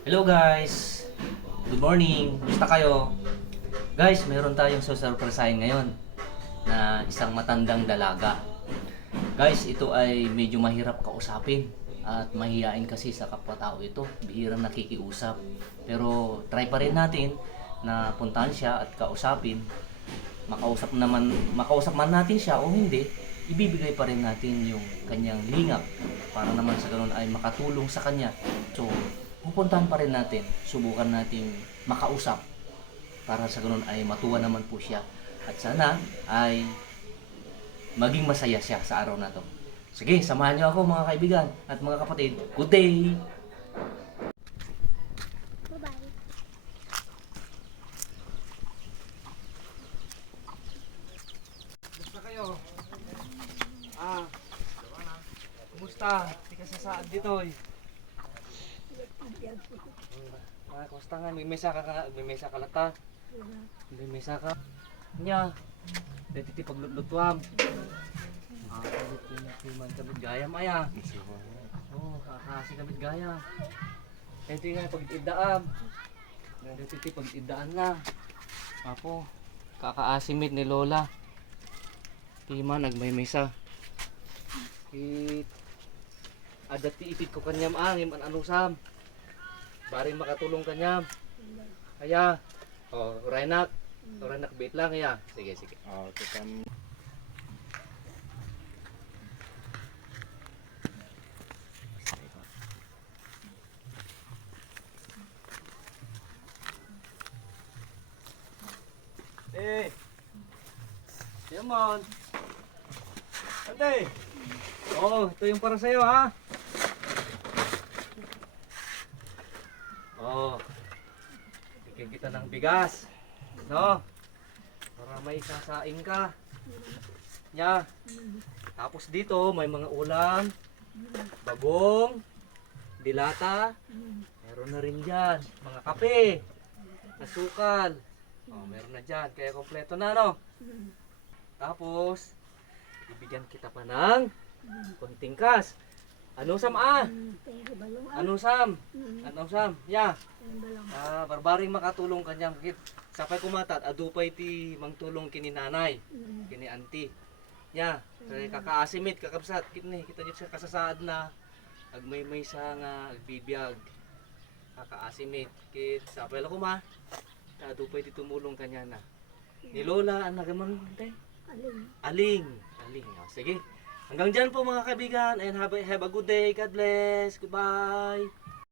Hello guys! Good morning! Gusto kayo? Guys, meron tayong susurpresahin ngayon na isang matandang dalaga. Guys, ito ay medyo mahirap kausapin at mahihain kasi sa kapwa-tao ito. Bihirang nakikiusap. Pero try pa rin natin na puntahan siya at kausapin. Makausap man natin siya o hindi, ibibigay pa rin natin yung kanyang lingap para naman sa ganun ay makatulong sa kanya. So, pupuntahan pa rin natin, subukan natin makausap para sa ganun ay matuwa naman po siya. At sana ay maging masaya siya sa araw na to. Sige, samahan niyo ako mga kaibigan at mga kapatid. Good day! Bye-bye. Kumusta kayo? Kumusta? Hindi ka sasaad dito eh. Kumusta nga? May mesa ka may mesa ka lata. May mesa ka. Nya. Dito ti paglutlutuam. Kulit kabit gaya maya. Kakasi kabit gaya. Dito nga pag-idaam. Dito ti pag-idaan na. Apo, kakaasimit ni Lola. Tima nagmay mesa. Adat ti ipid ko kanyam angim an anusam. Bari makatulong kanyam. Kaya, Renak. Renak bait lang kaya. Sige, sige. Tukam. Yaman. Ate. Ito yung para sa'yo ha. Bigyan kita ng bigas. No? Para may sasaing ka. Nya. Tapos dito may mga ulam. Bagong. Dilata. Meron na rin dyan. Mga kape. Asukal. Meron na dyan. Kaya kompleto na no? Tapos, ibigyan kita pa ng konting kas. Ano sam Ano sam? Ano sam? Ya. Barbaring makatulong kanyang kit. Sapay kumatat adupay ti mangtulong kini nanay, kini auntie. Ya, kay kakaasimit kakabsat kitni kita jud sa kasasaad na agmay sa nga agbibiyag. Kakaasimit kit sapay la kuma. Adupay ti tumulong kanya na. Ni Lola ang nagaman tay. Aling. Sige. Hanggang dyan po mga kaibigan and have a good day. God bless. Goodbye.